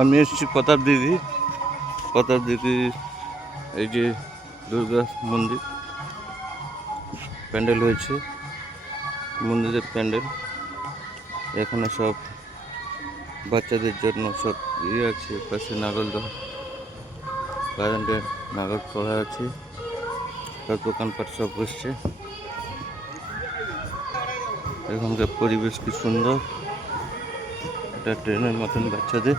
আমি এসেছি প্রতাপ দিদি এই যে দুর্গা মন্দির প্যান্ডেল হয়েছে, মন্দিরের প্যান্ডেল। এখানে সব বাচ্চাদের জন্য সব আছে, পাশে কারেন্টের নাগল পড়া আছে, সব দোকানপাট সব বসছে। এখানকার পরিবেশ কি সুন্দর, এটা ট্রেনের মতন বাচ্চাদের।